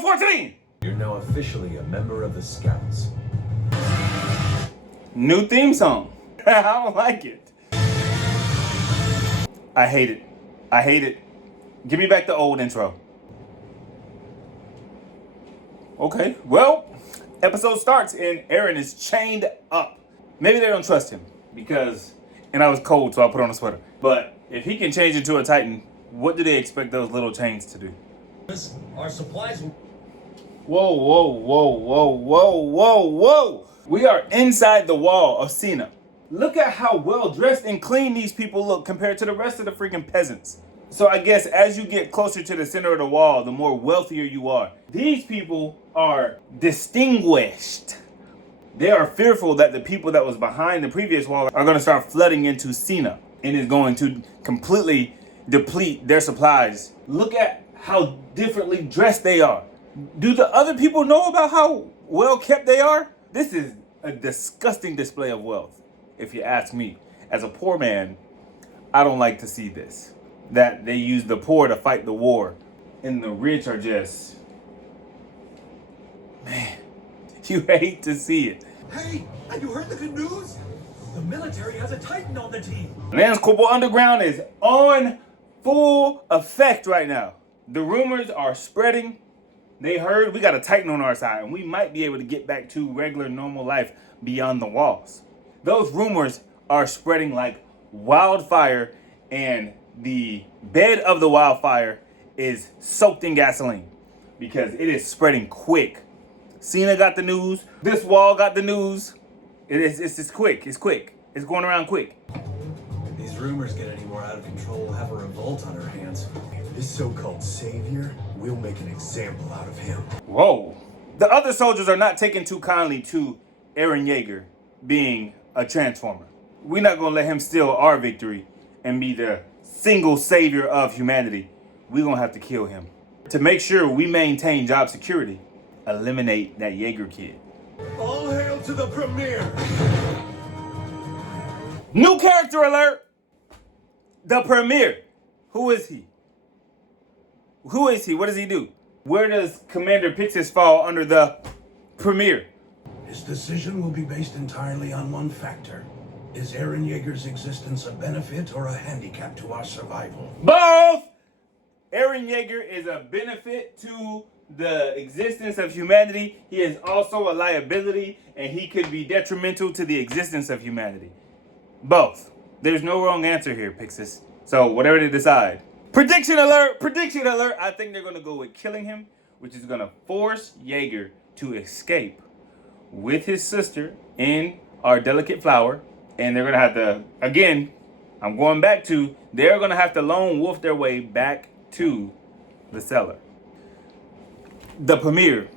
S1E14! You're now officially a member of the Scouts. New theme song. I don't like it. I hate it. I hate it. Give me back the old intro. Okay, well, episode starts and Eren is chained up. Maybe they don't trust him and I was cold, so I put on a sweater. But if he can change into a Titan, what do they expect those little chains to do? Our supplies. Whoa, whoa, whoa, whoa, whoa, whoa, whoa. We are inside the wall of Sina. Look at how well dressed and clean these people look compared to the rest of the freaking peasants. So I guess as you get closer to the center of the wall, the more wealthier you are. These people are distinguished. They are fearful that the people that was behind the previous wall are going to start flooding into Sina and is going to completely deplete their supplies. Look at how differently dressed they are. Do the other people know about how well kept they are? This is a disgusting display of wealth, if you ask me. As a poor man, I don't like to see this. That they use the poor to fight the war, and the rich are just, man, you hate to see it. Hey, have you heard the good news? The military has a Titan on the team. Lance Corporal Underground is on full effect right now. The rumors are spreading. They heard we got a Titan on our side, and we might be able to get back to regular normal life beyond the walls. Those rumors are spreading like wildfire, and the bed of the wildfire is soaked in gasoline because it is spreading quick. Cena got the news. This wall got the news. It's just quick. It's quick. It's going around quick. If these rumors get any more out of control, we'll have a revolt on our hands. This so-called savior, we'll make an example out of him. Whoa. The other soldiers are not taking too kindly to Eren Yeager being a transformer. We're not going to let him steal our victory and be the single savior of humanity. We're going to have to kill him. To make sure we maintain job security, eliminate that Yeager kid. All hail to the Premier! New character alert! The Premier. Who is he? Who is he? What does he do? Where does Commander Pixis fall under the Premier? His decision will be based entirely on one factor. Is Eren Yeager's existence a benefit or a handicap to our survival? Both! Eren Yeager is a benefit to the existence of humanity. He is also a liability, and he could be detrimental to the existence of humanity. Both. There's no wrong answer here, Pixis. So whatever they decide. Prediction alert! Prediction alert! I think they're going to go with killing him, which is going to force Yeager to escape with his sister in our delicate flower. And they're going to have to, again, I'm going back to, they're going to have to lone wolf their way back to the cellar. The Premier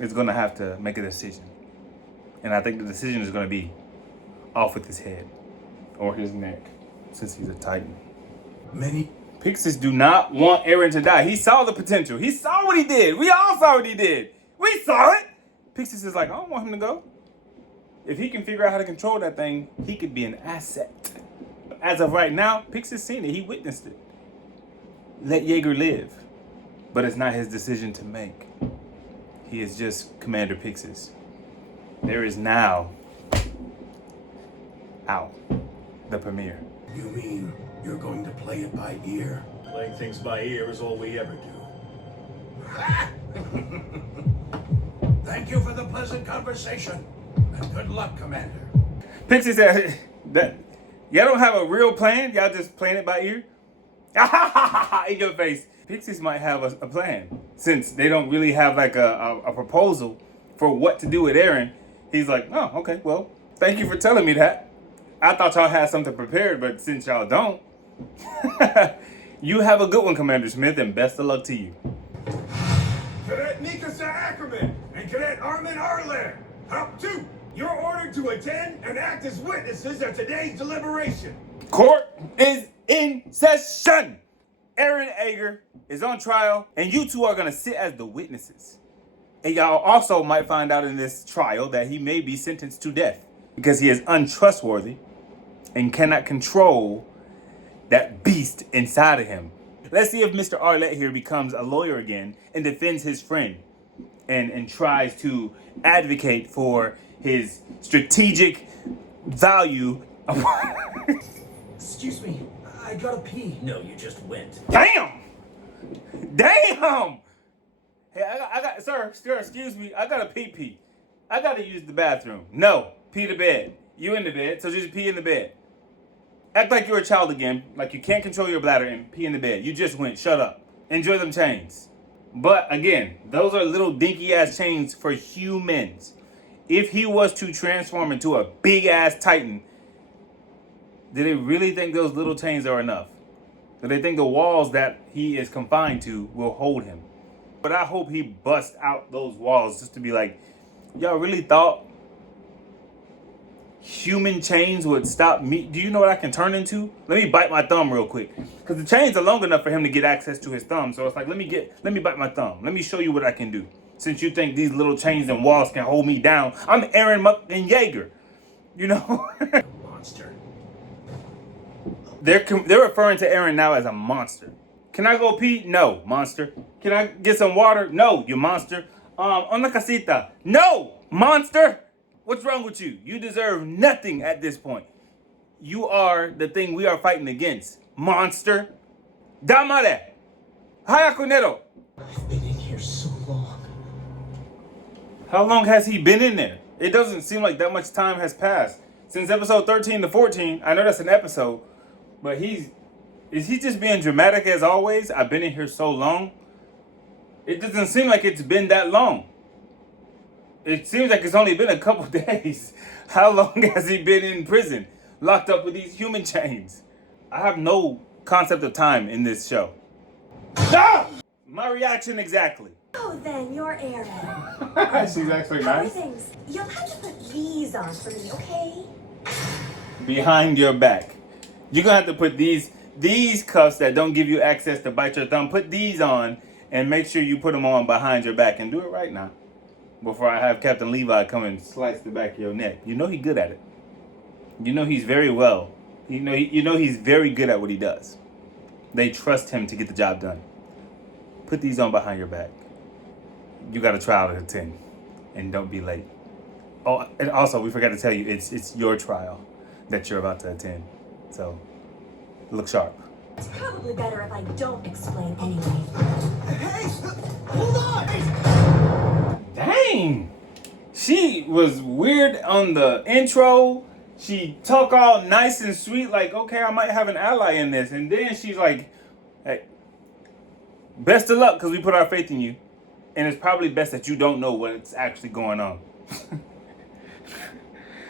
is going to have to make a decision. And I think the decision is going to be off with his head or his neck, since he's a Titan. Pixis do not want Eren to die. He saw the potential. He saw what he did. We all saw what he did. We saw it. Pixis is like, I don't want him to go. If he can figure out how to control that thing, he could be an asset. As of right now, Pixis seen it. He witnessed it. Let Yeager live. But it's not his decision to make. He is just Commander Pixis. There is now the Premier. You mean you're going to play it by ear? Playing things by ear is all we ever do. Thank you for the pleasant conversation. And good luck, Commander. Pixis said that y'all don't have a real plan. Y'all just playing it by ear. In your face. Pixis might have a plan. Since they don't really have like a proposal for what to do with Eren. He's like, oh, okay, well, thank you for telling me that. I thought y'all had something prepared, but since y'all don't, you have a good one, Commander Smith, and best of luck to you. Cadet Mikasa Ackerman and Cadet Armin Arler, Hop 2, you're ordered to attend and act as witnesses at today's deliberation. Court is in session. Eren Yeager is on trial, and you two are going to sit as the witnesses. And y'all also might find out in this trial that he may be sentenced to death because he is untrustworthy and cannot control that beast inside of him. Let's see if Mr. Arlette here becomes a lawyer again and defends his friend and tries to advocate for his strategic value. Excuse me, I gotta pee. No, you just went. Damn! Hey, I got, sir, excuse me. I got a pee. I gotta use the bathroom. No, pee the bed. You in the bed, so just pee in the bed. Act like you're a child again, like you can't control your bladder and pee in the bed. You just went. Shut up. Enjoy them chains. But again, those are little dinky ass chains for humans. If he was to transform into a big ass titan, do they really think those little chains are enough? Do they think the walls that he is confined to will hold him? But I hope he busts out those walls just to be like, y'all really thought human chains would stop me? Do you know what I can turn into? Let me bite my thumb real quick. Because the chains are long enough for him to get access to his thumb. So it's like, let me bite my thumb. Let me show you what I can do. Since you think these little chains and walls can hold me down, I'm Eren and Yeager. You know? Monster. They're referring to Eren now as a monster. Can I go pee? No, monster. Can I get some water? No, you monster. Una casita? No, monster. What's wrong with you? You deserve nothing at this point. You are the thing we are fighting against. Monster. Damare. Hayakunero. I've been in here so long. How long has he been in there? It doesn't seem like that much time has passed. Since episode 13 to 14, I know that's an episode, but is he just being dramatic as always? I've been in here so long. It doesn't seem like it's been that long. It seems like it's only been a couple days. How long has he been in prison, locked up with these human chains? I have no concept of time in this show. Ah! My reaction exactly. Oh, then you're Eren. She's actually How are nice. things? You'll have to put these on for me, okay? Behind your back. You're gonna have to put these cuffs that don't give you access to bite your thumb. Put these on and make sure you put them on behind your back and do it right now. Before I have Captain Levi come and slice the back of your neck. You know he's good at it. You know he's very well. You know he's very good at what he does. They trust him to get the job done. Put these on behind your back. You got a trial to attend, and don't be late. Oh, and also we forgot to tell you it's your trial that you're about to attend. So look sharp. It's probably better if I don't explain anyway. Hey, hold on! Dang! She was weird on the intro. She talk all nice and sweet, like, okay, I might have an ally in this. And then she's like, hey, best of luck, because we put our faith in you. And it's probably best that you don't know what's actually going on.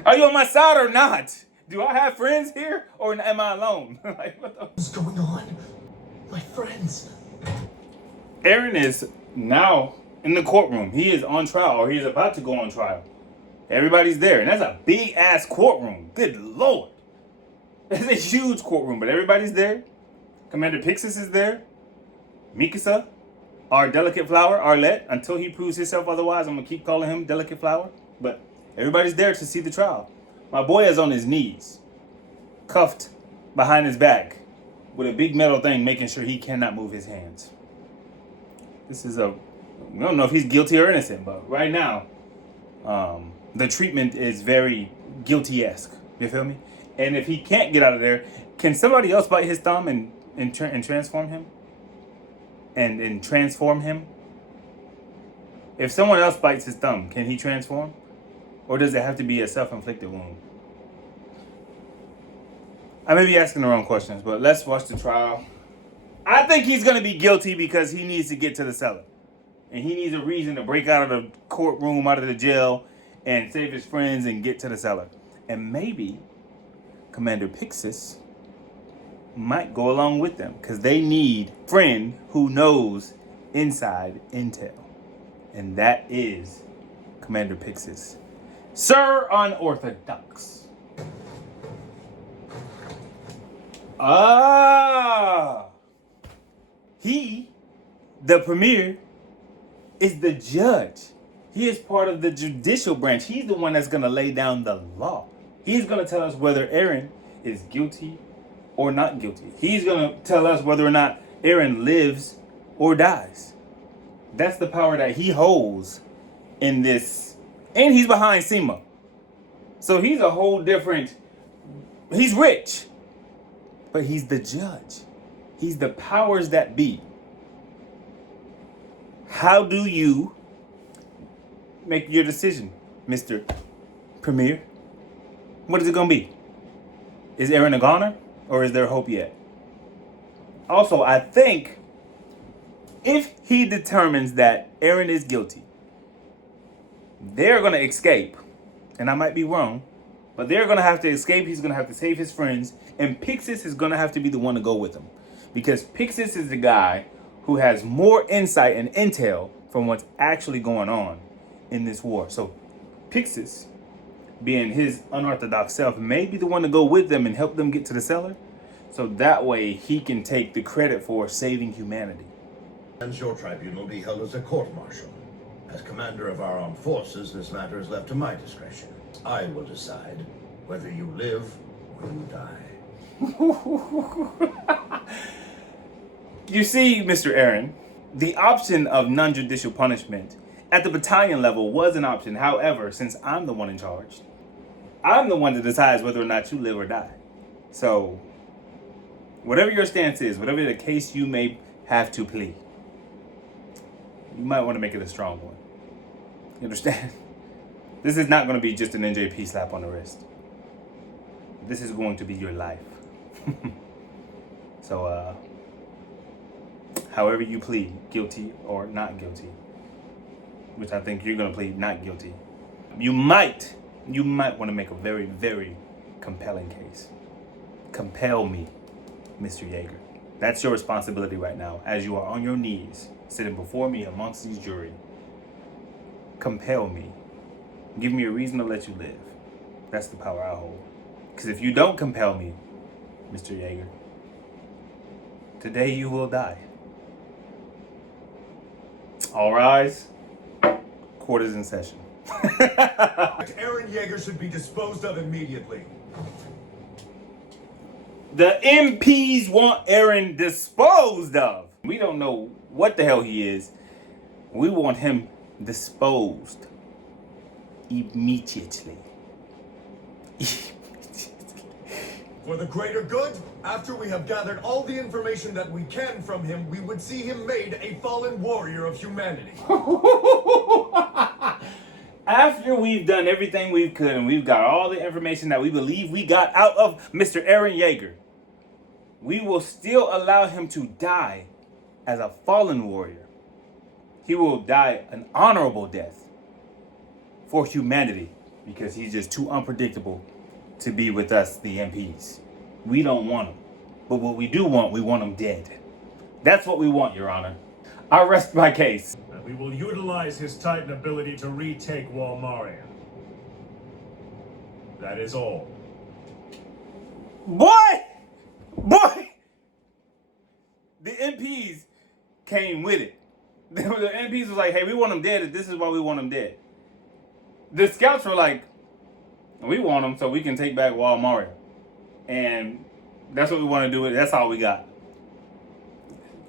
Are you on my side or not? Do I have friends here, or am I alone? Like, What's going on? My friends. Eren is now in the courtroom. He is on trial, or he's about to go on trial. Everybody's there, and that's a big ass courtroom. Good lord. That's a huge courtroom, but everybody's there. Commander Pixis is there. Mikasa, our delicate flower, Arlette, until he proves himself otherwise, I'm gonna keep calling him delicate flower. But everybody's there to see the trial. My boy is on his knees, cuffed behind his back, with a big metal thing making sure he cannot move his hands. This is we don't know if he's guilty or innocent, but right now, the treatment is very guilty-esque. You feel me? And if he can't get out of there, can somebody else bite his thumb and transform him? And transform him? If someone else bites his thumb, can he transform? Or does it have to be a self-inflicted wound? I may be asking the wrong questions, but let's watch the trial. I think he's going to be guilty because he needs to get to the cellar. And he needs a reason to break out of the courtroom, out of the jail, and save his friends and get to the cellar. And maybe Commander Pixis might go along with them because they need a friend who knows inside intel. And that is Commander Pixis. Sir Unorthodox. He, the premier, is the judge. He is part of the judicial branch. He's the one that's going to lay down the law. He's going to tell us whether Eren is guilty or not guilty. He's going to tell us whether or not Eren lives or dies. That's the power that he holds in this. And he's behind Sema. So he's a whole different, he's rich, but he's the judge. He's the powers that be. How do you make your decision, Mr. Premier? What is it going to be? Is Eren a goner, or is there hope yet? Also, I think if he determines that Eren is guilty, they're going to escape. And I might be wrong, but they're going to have to escape. He's going to have to save his friends. And Pixis is going to have to be the one to go with him. Because Pixis is the guy who has more insight and intel from what's actually going on in this war. So Pixis, being his unorthodox self, may be the one to go with them and help them get to the cellar. So that way he can take the credit for saving humanity. And your tribunal be held as a court-martial. As commander of our armed forces, this matter is left to my discretion. I will decide whether you live or you die. You see, Mr. Eren, the option of non-judicial punishment at the battalion level was an option. However, since I'm the one in charge, I'm the one that decides whether or not you live or die. So, whatever your stance is, whatever the case you may have to plead, you might want to make it a strong one. You understand? This is not going to be just an NJP slap on the wrist. This is going to be your life. So, however you plead, guilty or not guilty, which I think you're going to plead not guilty, you might want to make a very, very compelling case. Compel me, Mr. Yeager. That's your responsibility right now, as you are on your knees, sitting before me amongst these jury. Compel me. Give me a reason to let you live. That's the power I hold. Because if you don't compel me, Mr. Yeager, today you will die. All rise. Court is in session. Eren Yeager should be disposed of immediately. The MPs want Eren disposed of. We don't know what the hell he is. We want him disposed immediately. For the greater good, after we have gathered all the information that we can from him, we would see him made a fallen warrior of humanity. After we've done everything we could and we've got all the information that we believe we got out of Mr. Eren Yeager, we will still allow him to die as a fallen warrior. He will die an honorable death for humanity because he's just too unpredictable to be with us, the MPs. We don't want him. But what we do want, we want him dead. That's what we want, Your Honor. I rest my case. We will utilize his Titan ability to retake Walmaria. That is all. Boy! The MPs came with it. The MPs was like, hey, we want him dead. This is why we want him dead. The scouts were like, we want him so we can take back Walmaria. And that's what we want to do. That's all we got.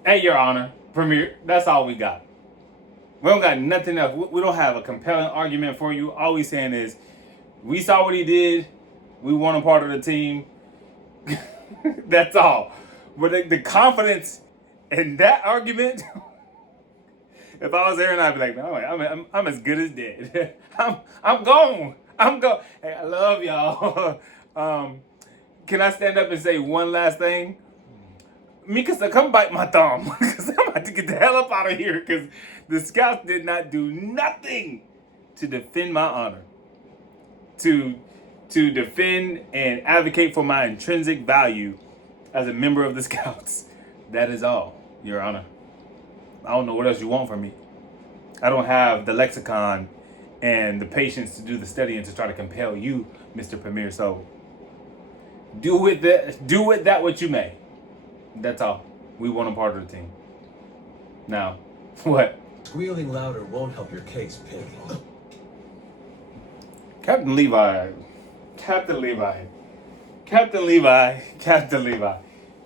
Hey, Your Honor, Premier, that's all we got. We don't got nothing else. We don't have a compelling argument for you. All we saying is, we saw what he did. We want him part of the team. That's all. But the confidence in that argument, if I was there and I'd be like, no, I'm as good as dead. I'm gone. Hey, I love y'all. Can I stand up and say one last thing? Mikasa, come bite my thumb. Because I'm about to get the hell up out of here. Because the scouts did not do nothing to defend my honor. To defend and advocate for my intrinsic value as a member of the scouts. That is all, Your Honor. I don't know what else you want from me. I don't have the lexicon and the patience to do the studying to try to compel you, Mr. Premier. So do with that what you may. That's all. We want him part of the team. Now, what? Squealing louder won't help your case, Pig. Captain Levi.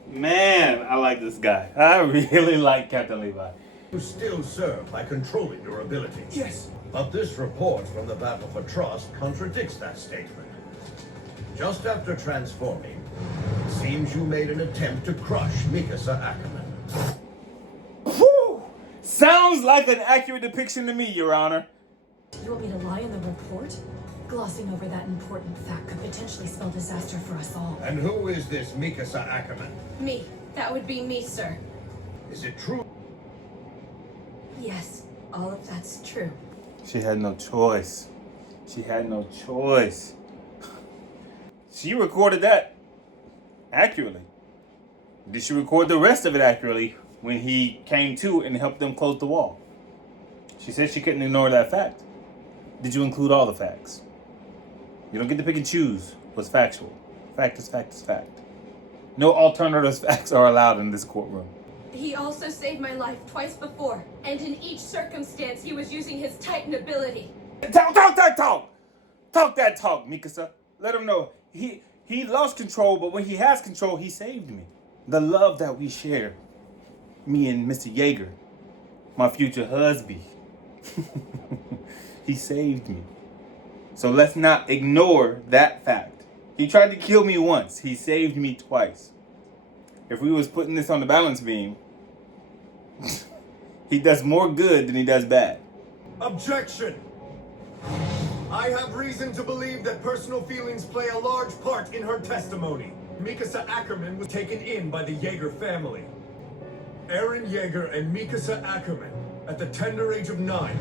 Man, I like this guy. I really like Captain Levi. You still serve by controlling your abilities. Yes. But this report from the Battle for Trust contradicts that statement. Just after transforming, it seems you made an attempt to crush Mikasa Ackerman. Whew! Sounds like an accurate depiction to me, Your Honor. You want me to lie in the report? Glossing over that important fact could potentially spell disaster for us all. And who is this Mikasa Ackerman? Me. That would be me, sir. Is it true? Yes, all of that's true. She had no choice. She had no choice. She recorded that accurately. Did she record the rest of it accurately when he came to and helped them close the wall? She said she couldn't ignore that fact. Did you include all the facts? You don't get to pick and choose what's factual. Fact is fact is fact. No alternative facts are allowed in this courtroom. He also saved my life twice before, and in each circumstance he was using his Titan ability. Talk that talk! Talk that talk, Mikasa. Let him know. He lost control, but when he has control, he saved me. The love that we share, me and Mr. Yeager, my future husband, he saved me. So let's not ignore that fact. He tried to kill me once. He saved me twice. If we was putting this on the balance beam, he does more good than he does bad. Objection! I have reason to believe that personal feelings play a large part in her testimony. Mikasa Ackerman was taken in by the Yeager family. Eren Yeager and Mikasa Ackerman, at the tender age of 9,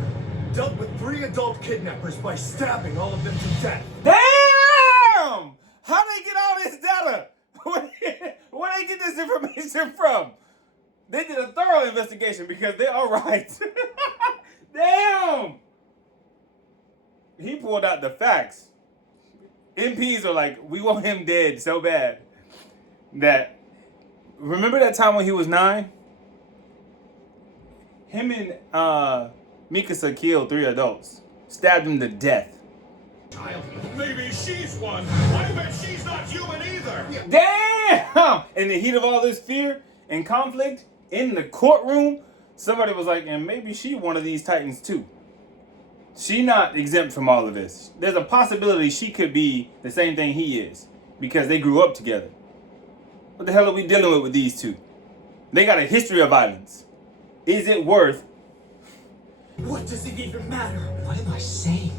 dealt with 3 adult kidnappers by stabbing all of them to death. Damn! How they get all this data? Where they get this information from? They did a thorough investigation because they're all right. Damn! He pulled out the facts. MPs are like, we want him dead so bad that, remember that time when he was 9? Him and Mikasa killed 3 adults, stabbed them to death. Maybe she's one. I bet she's not human either. Damn! In the heat of all this fear and conflict in the courtroom, somebody was like, and maybe she one of these Titans too. She not exempt from all of this. There's a possibility she could be the same thing he is because they grew up together. What the hell are we dealing with these two? They got a history of violence. Is it worth? What does it even matter? What am I saying?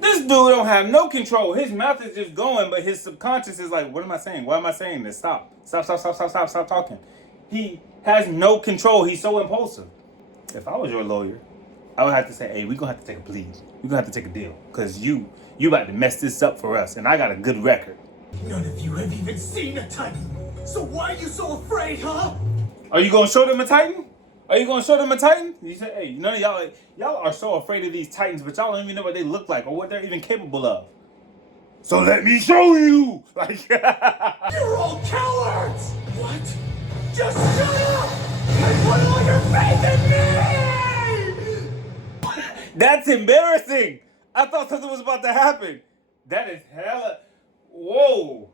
This dude don't have no control. His mouth is just going, but his subconscious is like, what am I saying? Why am I saying this? Stop talking. He has no control. He's so impulsive. If I was your lawyer, I would have to say, hey, we're going to have to take a plea. We're going to have to take a deal. Because you about to mess this up for us. And I got a good record. None of you have even seen a Titan. So why are you so afraid, huh? Are you going to show them a Titan? Are you going to show them a Titan? You say, hey, none of y'all are so afraid of these Titans, but y'all don't even know what they look like or what they're even capable of. So let me show you. Like, You're all cowards! What? Just shut up! And put all your faith in me! that's embarrassing. I thought something was about to happen. That is hella. Whoa.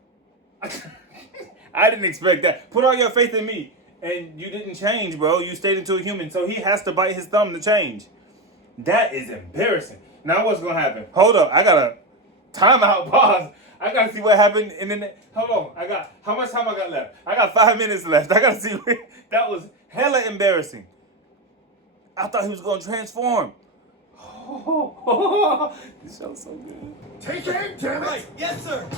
I didn't expect that. Put all your faith in me. And you didn't change, bro. You stayed into a human. So he has to bite his thumb to change. That is embarrassing. Now what's going to happen? Hold up. I got to timeout pause. I got to see what happened. And then, hold on. How much time I got left? I got 5 minutes left. I got to see. That was hella embarrassing. I thought he was going to transform. This show's so good. Take aim, damn it! Yes, sir!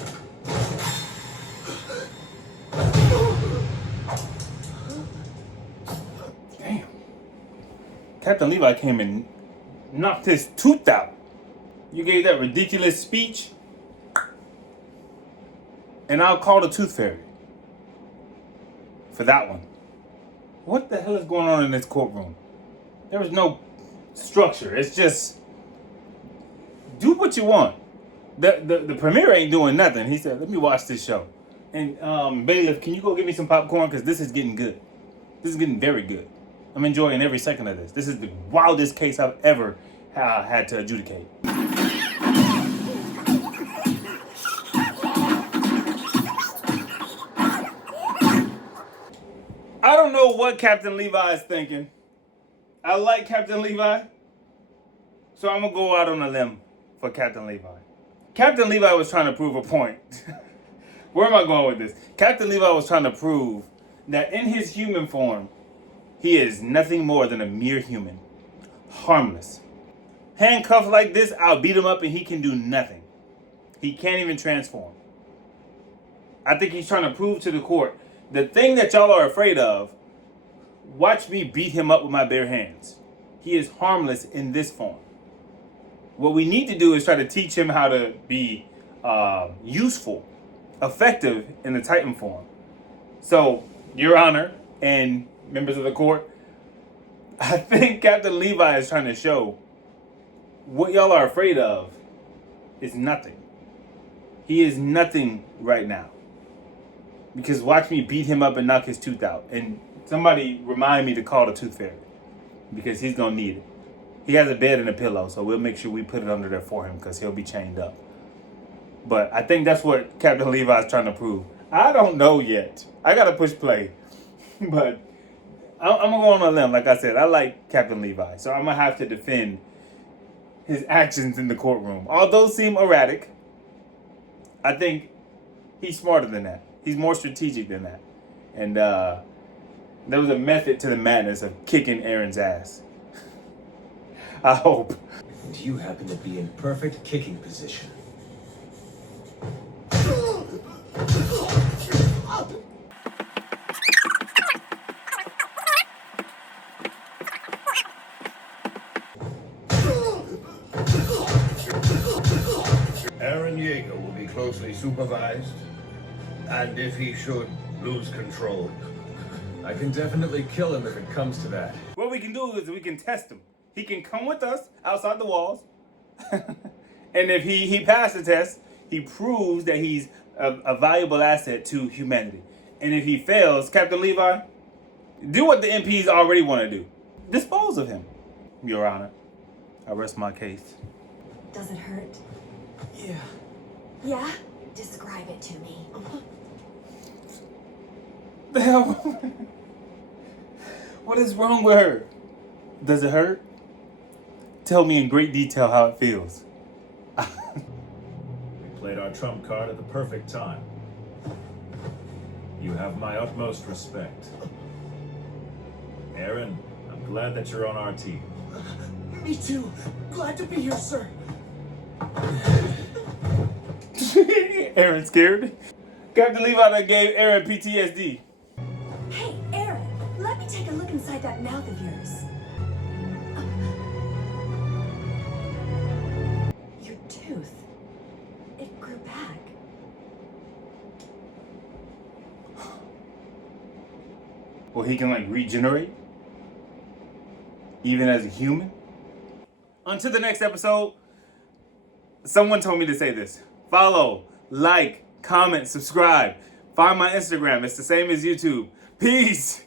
Damn. Captain Levi came and knocked his tooth out. You gave that ridiculous speech, and I'll call the tooth fairy for that one. What the hell is going on in this courtroom? There is no structure. It's just do what you want. The premier ain't doing nothing. He said, let me watch this show. And bailiff, can you go get me some popcorn? Because this is getting good. This is getting very good. I'm enjoying every second of this. This is the wildest case I've ever had to adjudicate. know what Captain Levi is thinking. I like Captain Levi, so I'm gonna go out on a limb for Captain Levi. Captain Levi was trying to prove a point. Where am I going with this? Captain Levi was trying to prove that in his human form, he is nothing more than a mere human. Harmless. Handcuffed like this, I'll beat him up and he can do nothing. He can't even transform. I think he's trying to prove to the court, the thing that y'all are afraid of, watch me beat him up with my bare hands. He is harmless in this form. What we need to do is try to teach him how to be useful, effective in the Titan form. So, Your Honor and members of the court, I think Captain Levi is trying to show what y'all are afraid of is nothing. He is nothing right now. Because watch me beat him up and knock his tooth out. And somebody remind me to call the tooth fairy. Because he's going to need it. He has a bed and a pillow, so we'll make sure we put it under there for him because he'll be chained up. But I think that's what Captain Levi is trying to prove. I don't know yet. I got to push play. But I'm going to go on a limb. Like I said, I like Captain Levi. So I'm going to have to defend his actions in the courtroom. Although seem erratic, I think he's smarter than that. He's more strategic than that. And there was a method to the madness of kicking Eren's ass. I hope. And you happen to be in perfect kicking position. Eren Yeager will be closely supervised, and if he should lose control, I can definitely kill him if it comes to that. What we can do is we can test him. He can come with us outside the walls. And if he passed the test, he proves that he's a valuable asset to humanity. And if he fails, Captain Levi, do what the MPs already want to do. Dispose of him. Your Honor, I rest my case. Does it hurt? Yeah. Yeah? Describe it to me. The hell? What is wrong with her? Does it hurt? Tell me in great detail how it feels. We played our trump card at the perfect time. You have my utmost respect. Eren, I'm glad that you're on our team. Me too. Glad to be here, sir. Eren scared. Captain Levi that gave Eren PTSD. Hey, Eren, let me take a look inside that mouth of yours. Your tooth. It grew back. Well, he can like regenerate? Even as a human? Until the next episode, someone told me to say this. Follow, like, comment, subscribe. Find my Instagram. It's the same as YouTube. Peace.